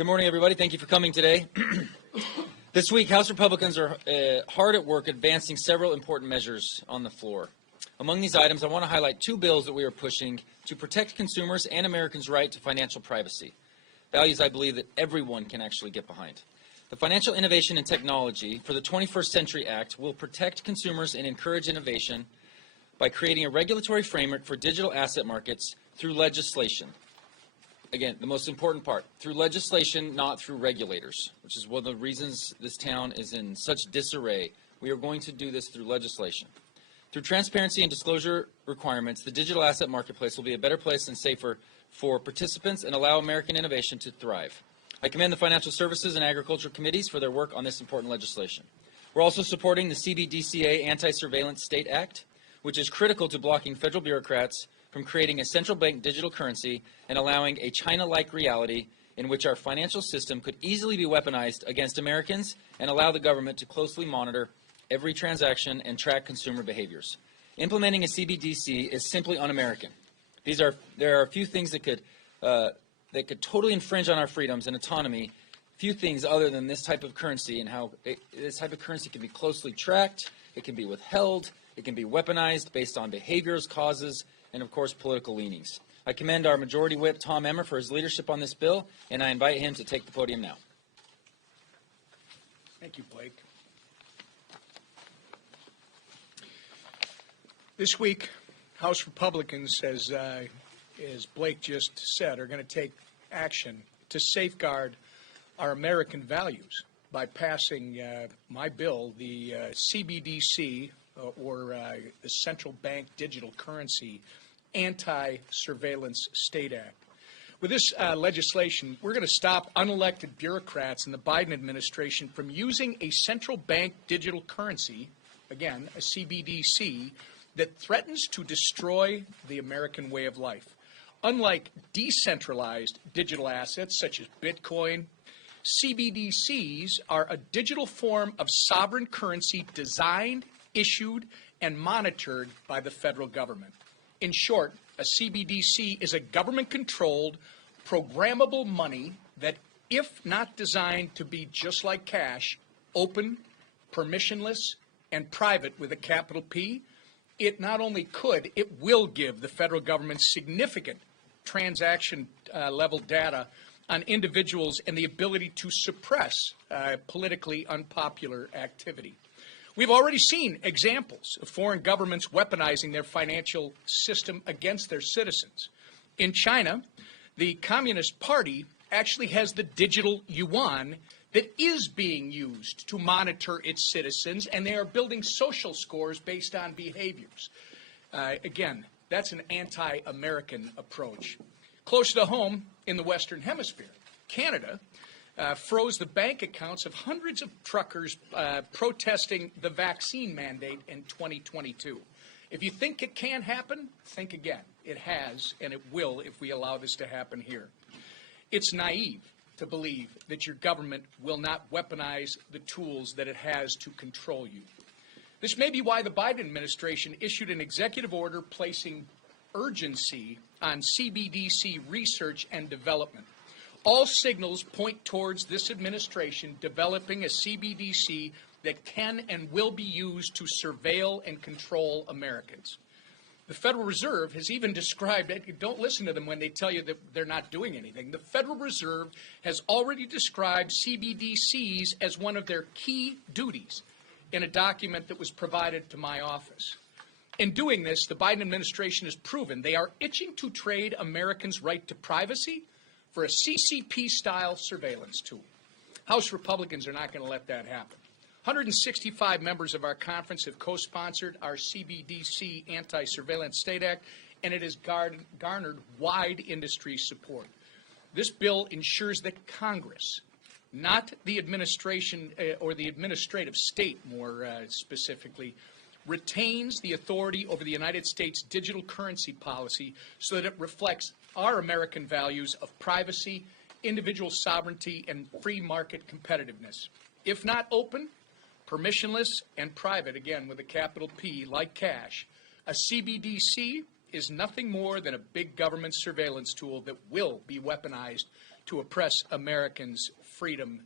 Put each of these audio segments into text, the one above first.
Good morning, everybody. Thank you for coming today. This week, House Republicans are hard at work advancing several important measures on the floor. Among these items, I want to highlight two bills that we are pushing to protect consumers and Americans' right to financial privacy, values I believe that everyone can actually get behind. The Financial Innovation and Technology for the 21st Century Act will protect consumers and encourage innovation by creating a regulatory framework for digital asset markets through legislation. Again, the most important part, through legislation, not through regulators, which is one of the reasons this town is in such disarray. We are going to do this through legislation. Through transparency and disclosure requirements, the digital asset marketplace will be a better place and safer for participants and allow American innovation to thrive. I commend the Financial Services and Agriculture Committees for their work on this important legislation. We're also supporting the CBDCA Anti-Surveillance State Act, which is critical to blocking federal bureaucrats from creating a central bank digital currency and allowing a China-like reality in which our financial system could easily be weaponized against Americans and allow the government to closely monitor every transaction and track consumer behaviors. Implementing a CBDC is simply un-American. There are a few things that could totally infringe on our freedoms and autonomy, few things other than this type of currency and how this type of currency can be closely tracked, it can be withheld, it can be weaponized based on behaviors, causes, and of course political leanings. I commend our Majority Whip, Tom Emmer, for his leadership on this bill, and I invite him to take the podium now. Thank you, Blake. This week, House Republicans, as Blake just said, are going to take action to safeguard our American values by passing my bill, the CBDC, or the Central Bank Digital Currency Anti-Surveillance State Act. With this legislation, we're going to stop unelected bureaucrats in the Biden administration from using a central bank digital currency, again, a CBDC, that threatens to destroy the American way of life. Unlike decentralized digital assets such as Bitcoin, CBDCs are a digital form of sovereign currency designed, issued, and monitored by the federal government. In short, a CBDC is a government-controlled, programmable money that, if not designed to be just like cash, open, permissionless, and private with a capital P, it not only could, it will give the federal government significant transaction level data on individuals and the ability to suppress politically unpopular activity. We've already seen examples of foreign governments weaponizing their financial system against their citizens. In China, the Communist Party actually has the digital yuan that is being used to monitor its citizens, and they are building social scores based on behaviors. Again, that's an anti-American approach. Close to home in the Western Hemisphere, Canada froze the bank accounts of hundreds of truckers protesting the vaccine mandate in 2022. If you think it can happen, think again. It has, and it will if we allow this to happen here. It's naive to believe that your government will not weaponize the tools that it has to control you. This may be why the Biden administration issued an executive order placing urgency on CBDC research and development. All signals point towards this administration developing a CBDC that can and will be used to surveil and control Americans. The Federal Reserve has even described it. Don't listen to them when they tell you that they're not doing anything. The Federal Reserve has already described CBDCs as one of their key duties in a document that was provided to my office. In doing this, the Biden administration has proven they are itching to trade Americans' right to privacy for a CCP-style surveillance tool. House Republicans are not going to let that happen. 165 members of our conference have co-sponsored our CBDC Anti-Surveillance State Act, and it has garnered wide industry support. This bill ensures that Congress, not the administration or the administrative state more specifically, retains the authority over the United States digital currency policy so that it reflects our American values of privacy, individual sovereignty, and free market competitiveness. If not open, permissionless, and private, again with a capital P, like cash, a CBDC is nothing more than a big government surveillance tool that will be weaponized to oppress Americans' freedom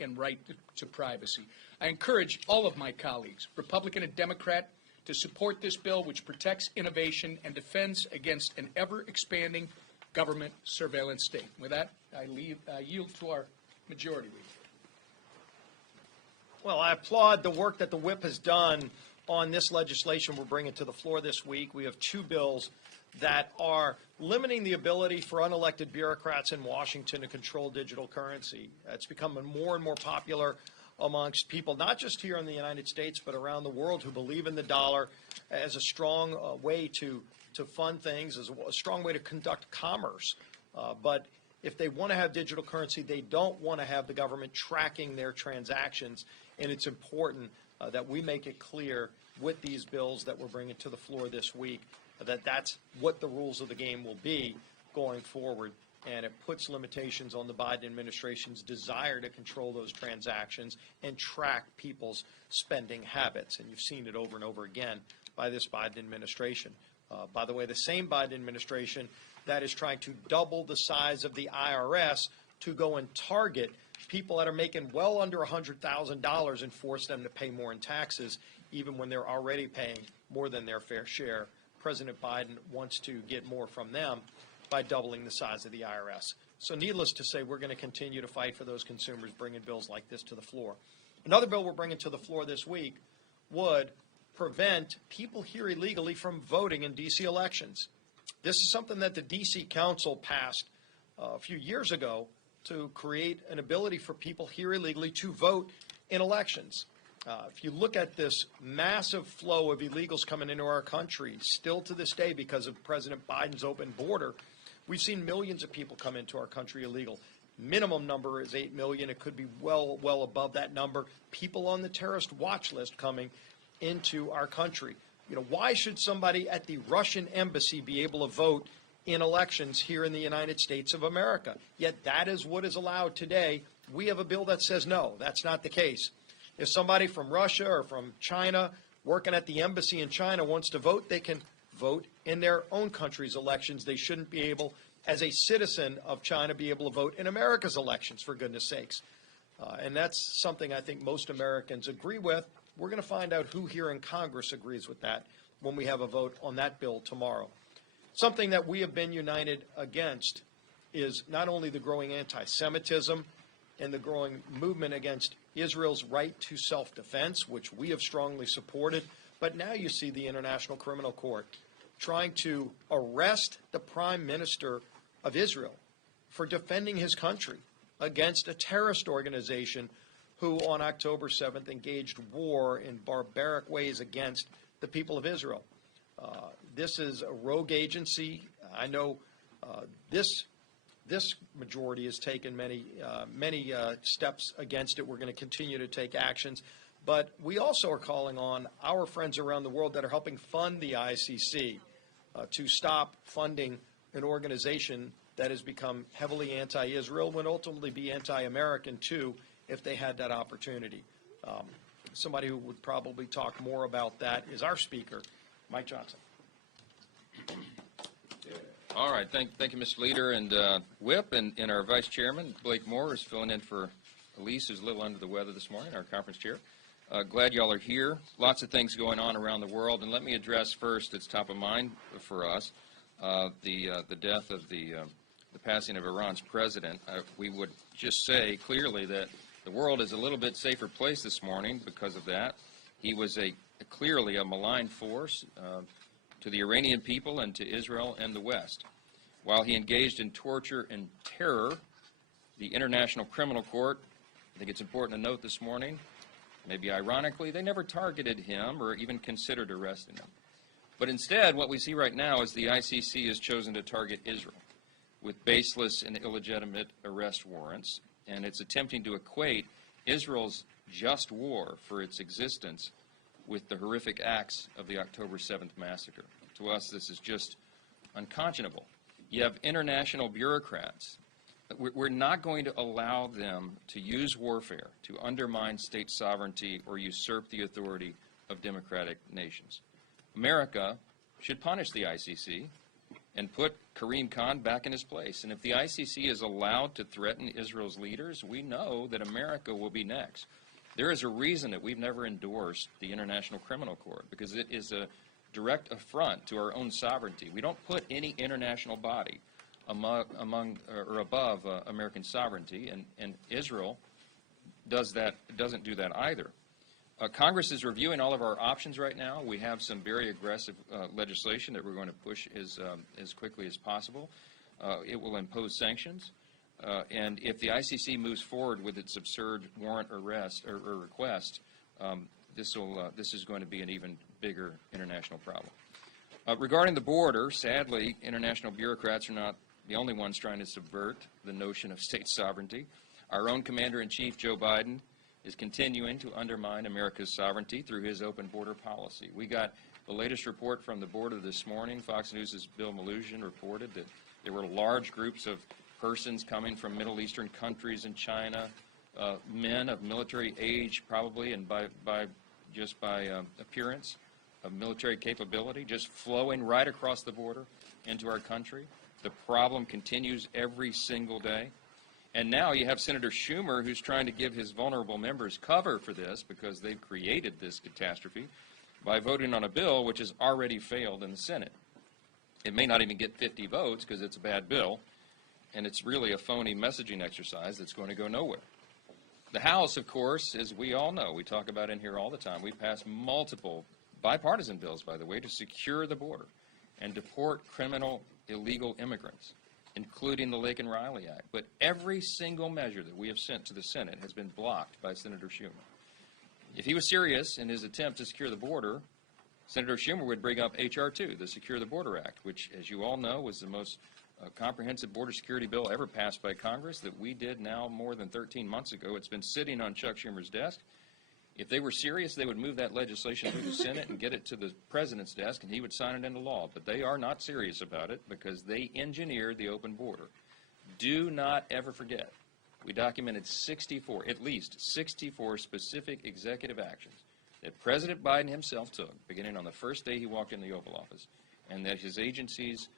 and right to privacy. I encourage all of my colleagues, Republican and Democrat, to support this bill, which protects innovation and defends against an ever-expanding government surveillance state. With that, I yield to our majority leader. Well, I applaud the work that the whip has done on this legislation we're bringing to the floor this week. We have two bills that are limiting the ability for unelected bureaucrats in Washington to control digital currency. It's becoming more and more popular amongst people, not just here in the United States, but around the world, who believe in the dollar as a strong way to fund things, as a strong way to conduct commerce. But if they want to have digital currency, they don't want to have the government tracking their transactions. And it's important that we make it clear with these bills that we're bringing to the floor this week that that's what the rules of the game will be going forward. And it puts limitations on the Biden administration's desire to control those transactions and track people's spending habits. And you've seen it over and over again by this Biden administration. By the way, the same Biden administration that is trying to double the size of the IRS to go and target people that are making well under $100,000 and force them to pay more in taxes, even when they're already paying more than their fair share. President Biden wants to get more from them by doubling the size of the IRS. So needless to say, we're going to continue to fight for those consumers, bringing bills like this to the floor. Another bill we're bringing to the floor this week would prevent people here illegally from voting in D.C. elections. This is something that the D.C. Council passed a few years ago to create an ability for people here illegally to vote in elections. If you look at this massive flow of illegals coming into our country, still to this day because of President Biden's open border, we've seen millions of people come into our country illegal. Minimum number is 8 million. It could be well above that number. People on the terrorist watch list coming into our country. You know, why should somebody at the Russian embassy be able to vote in elections here in the United States of America? Yet that is what is allowed today. We have a bill that says no, that's not the case. If somebody from Russia or from China working at the embassy in China wants to vote, they can vote in their own country's elections. They shouldn't be able, as a citizen of China, be able to vote in America's elections, for goodness sakes. And that's something I think most Americans agree with. We're going to find out who here in Congress agrees with that when we have a vote on that bill tomorrow. Something that we have been united against is not only the growing anti-Semitism and the growing movement against Israel's right to self-defense, which we have strongly supported, but now you see the International Criminal Court trying to arrest the Prime Minister of Israel for defending his country against a terrorist organization who on October 7th engaged war in barbaric ways against the people of Israel. This is a rogue agency. I know this majority has taken many steps against it. We're going to continue to take actions. But we also are calling on our friends around the world that are helping fund the ICC to stop funding an organization that has become heavily anti-Israel, would ultimately be anti-American too if they had that opportunity. Somebody who would probably talk more about that is our speaker, Mike Johnson. All right, thank you, Mr. Leader, and Whip, and our Vice Chairman, Blake Moore, is filling in for Elise, who's a little under the weather this morning, our conference chair. Glad y'all are here. Lots of things going on around the world, and let me address first, it's top of mind for us, the death of the passing of Iran's president. We would just say clearly that the world is a little bit safer place this morning because of that. He was clearly a malign force to the Iranian people and to Israel and the West. While he engaged in torture and terror, the International Criminal Court, I think it's important to note this morning, maybe ironically, they never targeted him or even considered arresting him. But instead, what we see right now is the ICC has chosen to target Israel with baseless and illegitimate arrest warrants, and it's attempting to equate Israel's just war for its existence with the horrific acts of the October 7th massacre. To us, this is just unconscionable. You have international bureaucrats. We're not going to allow them to use warfare to undermine state sovereignty or usurp the authority of democratic nations. America should punish the ICC and put Karim Khan back in his place. And if the ICC is allowed to threaten Israel's leaders, we know that America will be next. There is a reason that we've never endorsed the International Criminal Court, because it is a direct affront to our own sovereignty. We don't put any international body among or above American sovereignty, and Israel doesn't do that either. Congress is reviewing all of our options right now. We have some very aggressive legislation that we're going to push as quickly as possible. It will impose sanctions, and if the ICC moves forward with its absurd warrant arrest or request, this is going to be an even bigger international problem. Regarding the border, sadly, international bureaucrats are not the only ones trying to subvert the notion of state sovereignty. Our own Commander-in-Chief, Joe Biden, is continuing to undermine America's sovereignty through his open border policy. We got the latest report from the border this morning. Fox News' Bill Maloogian reported that there were large groups of persons coming from Middle Eastern countries and China, men of military age probably, and by appearance of military capability, just flowing right across the border into our country. The problem continues every single day. And now you have Senator Schumer, who's trying to give his vulnerable members cover for this because they've created this catastrophe by voting on a bill which has already failed in the Senate. It may not even get 50 votes because it's a bad bill, and it's really a phony messaging exercise that's going to go nowhere. The House, of course, as we all know, we talk about in here all the time, we passed multiple bipartisan bills, by the way, to secure the border and deport criminal illegal immigrants, including the Lake and Riley Act. But every single measure that we have sent to the Senate has been blocked by Senator Schumer. If he was serious in his attempt to secure the border, Senator Schumer would bring up H.R. 2, the Secure the Border Act, which, as you all know, was the most comprehensive border security bill ever passed by Congress that we did now more than 13 months ago. It's been sitting on Chuck Schumer's desk. If they were serious, they would move that legislation through the Senate and get it to the president's desk, and he would sign it into law. But they are not serious about it because they engineered the open border. Do not ever forget, we documented at least 64 specific executive actions that President Biden himself took, beginning on the first day he walked in the Oval Office, and that his agencies,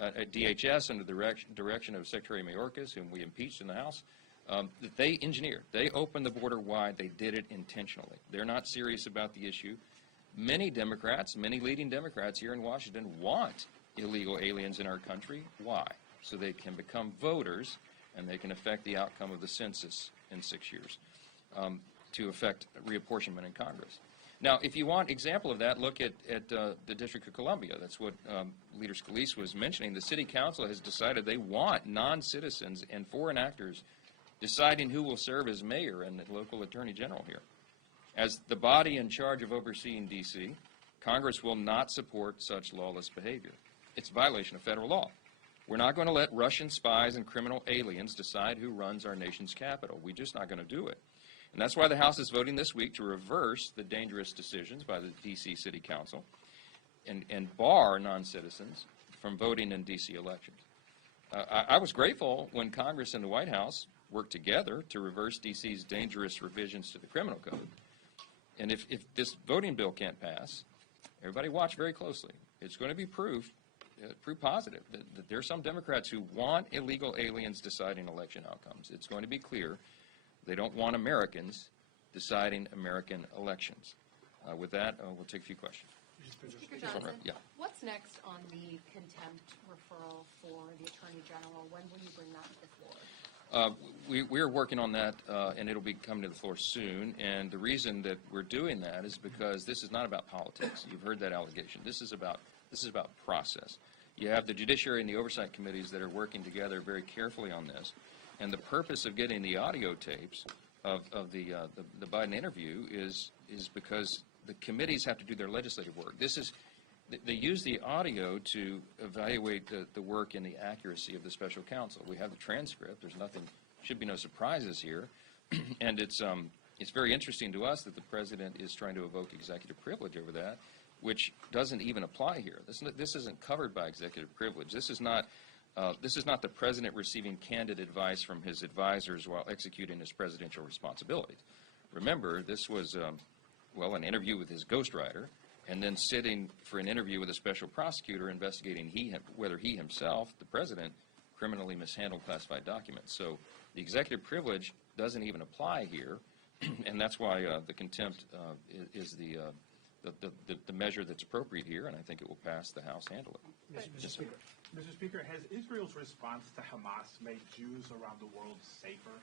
at DHS under the direction of Secretary Mayorkas, whom we impeached in the House, that they engineered. They opened the border wide. They did it intentionally. They're not serious about the issue. Many Democrats, many leading Democrats here in Washington want illegal aliens in our country. Why? So they can become voters and they can affect the outcome of the census in 6 years to affect reapportionment in Congress. Now, if you want example of that, look at the District of Columbia. That's what Leader Scalise was mentioning. The City Council has decided they want non-citizens and foreign actors deciding who will serve as mayor and the local attorney general here. As the body in charge of overseeing D.C., Congress will not support such lawless behavior. It's a violation of federal law. We're not going to let Russian spies and criminal aliens decide who runs our nation's capital. We're just not going to do it. And that's why the House is voting this week to reverse the dangerous decisions by the D.C. City Council and bar non-citizens from voting in D.C. elections. I was grateful when Congress and the White House worked together to reverse D.C.'s dangerous revisions to the criminal code. And if this voting bill can't pass, everybody watch very closely. It's going to be proof positive that there are some Democrats who want illegal aliens deciding election outcomes. It's going to be clear they don't want Americans deciding American elections. With that, we'll take a few questions. Speaker Johnson, Yeah. what's next on the contempt referral for the Attorney General? When will you bring that to the floor? We're working on that, and it'll be coming to the floor soon. And the reason that we're doing that is because this is not about politics. You've heard that allegation. This is about process. You have the Judiciary and the Oversight Committees that are working together very carefully on this. And the purpose of getting the audio tapes of the Biden interview is because the committees have to do their legislative work. They use the audio to evaluate the work and the accuracy of the special counsel. We have the transcript. Should be no surprises here. And it's very interesting to us that the president is trying to evoke executive privilege over that, which doesn't even apply here. This isn't covered by executive privilege. This is not the president receiving candid advice from his advisors while executing his presidential responsibilities. Remember, this was, an interview with his ghostwriter, and then sitting for an interview with a special prosecutor investigating whether he himself, the president, criminally mishandled classified documents. So the executive privilege doesn't even apply here, and that's why the contempt is the measure that's appropriate here, and I think it will pass the House handily. Mr. Speaker. Mr. Speaker, has Israel's response to Hamas made Jews around the world safer?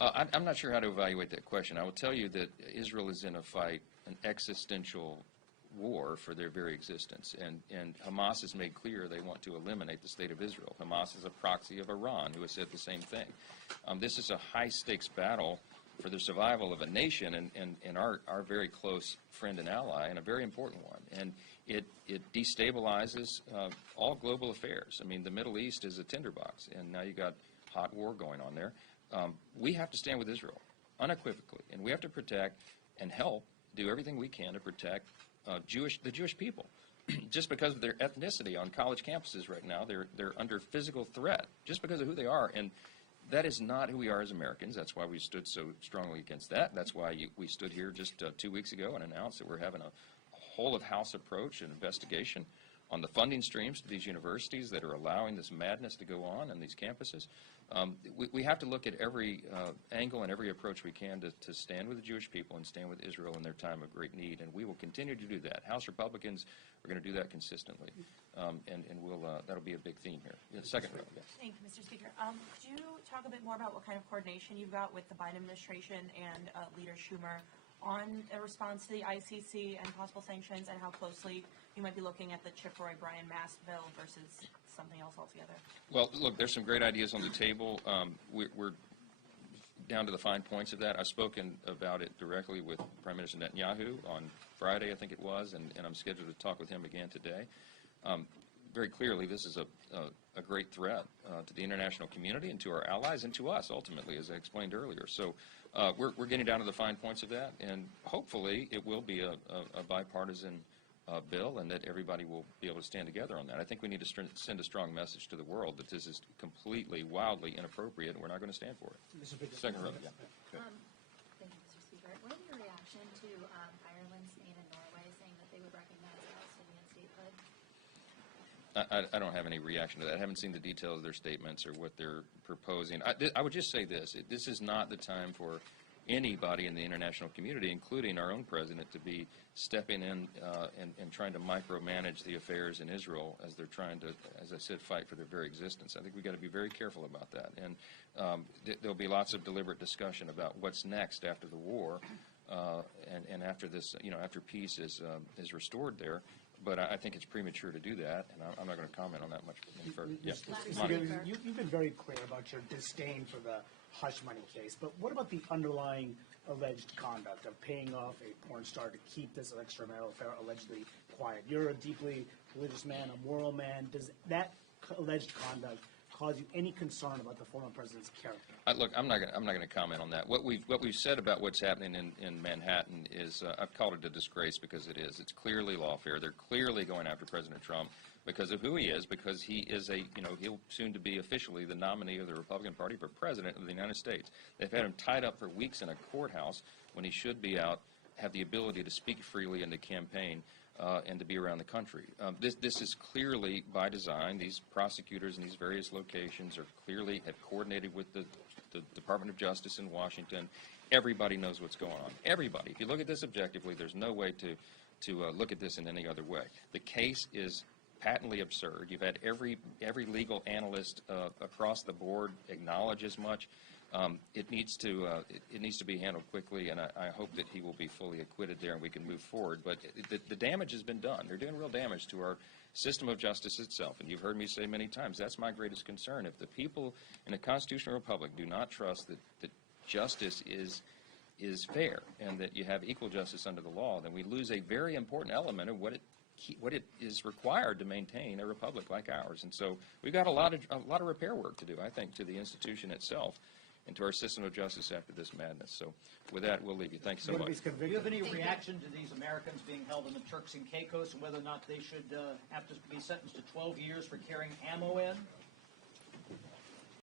I'm not sure how to evaluate that question. I will tell you that Israel is in a fight, an existential war for their very existence, and Hamas has made clear they want to eliminate the state of Israel. Hamas is a proxy of Iran, who has said the same thing. This is a high-stakes battle for the survival of a nation and our very close friend and ally, and a very important one. And it destabilizes all global affairs. I mean, the Middle East is a tinderbox, and now you got hot war going on there. We have to stand with Israel unequivocally, and we have to protect and help do everything we can to protect the Jewish people. Just because of their ethnicity on college campuses right now, they're under physical threat just because of who they are, and that is not who we are as Americans. That's why we stood so strongly against that. That's why we stood here just 2 weeks ago and announced that we're having a whole-of-house approach and investigation on the funding streams to these universities that are allowing this madness to go on in these campuses. We have to look at every angle and every approach we can to stand with the Jewish people and stand with Israel in their time of great need, and we will continue to do that. House Republicans are going to do that consistently, and that'll be a big theme here. Yeah, second row. Yeah. Thank you, Mr. Speaker. Could you talk a bit more about what kind of coordination you've got with the Biden administration and Leader Schumer on a response to the ICC and possible sanctions, and how closely you might be looking at the Chip Roy Brian Mast bill versus something else altogether? Well, look, there's some great ideas on the table. We're down to the fine points of that. I've spoken about it directly with Prime Minister Netanyahu on Friday, I think it was, and I'm scheduled to talk with him again today. Very clearly, this is a great threat to the international community and to our allies and to us, ultimately, as I explained earlier. So we're getting down to the fine points of that, and hopefully it will be a bipartisan bill, and that everybody will be able to stand together on that. I think we need to send a strong message to the world that this is completely, wildly inappropriate, and we're not going to stand for it. Second row. Yeah. Thank you, Mr. Speaker. What is your reaction to Ireland, Spain, and Norway saying that they would recognize Palestinian statehood? I don't have any reaction to that. I haven't seen the details of their statements or what they're proposing. I would just say this. This is not the time for anybody in the international community, including our own president, to be stepping in and trying to micromanage the affairs in Israel as they're trying to, as I said, fight for their very existence. I think we've got to be very careful about that. And there'll be lots of deliberate discussion about what's next after the war and after this, after peace is restored there. But I think it's premature to do that, and I'm not going to comment on that much further. Yeah. You've been very clear about your disdain for the hush money case, but what about the underlying alleged conduct of paying off a porn star to keep this extramarital affair allegedly quiet? You're a deeply religious man, a moral man. Does that alleged conduct cause you any concern about the former president's character? Look, I'm not going to comment on that. What we've said about what's happening in Manhattan is I've called it a disgrace because it is. It's clearly lawfare. They're clearly going after President Trump because of who he is, because he is he'll soon to be officially the nominee of the Republican Party for president of the United States. They've had him tied up for weeks in a courthouse when he should be out, have the ability to speak freely in the campaign and to be around the country. This is clearly by design. These prosecutors in these various locations have coordinated with the Department of Justice in Washington. Everybody knows what's going on. Everybody. If you look at this objectively, there's no way to look at this in any other way. The case is patently absurd. You've had every legal analyst across the board acknowledge as much. It needs to be handled quickly, and I hope that he will be fully acquitted there and we can move forward. But the damage has been done. They're doing real damage to our system of justice itself, and you've heard me say many times that's my greatest concern. If the people in a constitutional republic do not trust that justice is fair and that you have equal justice under the law, then we lose a very important element of what it is required to maintain a republic like ours. And so we've got a lot of repair work to do, I think, to the institution itself and to our system of justice after this madness. So with that, we'll leave you. Thanks so much. Do you have any reaction to these Americans being held in the Turks and Caicos and whether or not they should have to be sentenced to 12 years for carrying ammo in?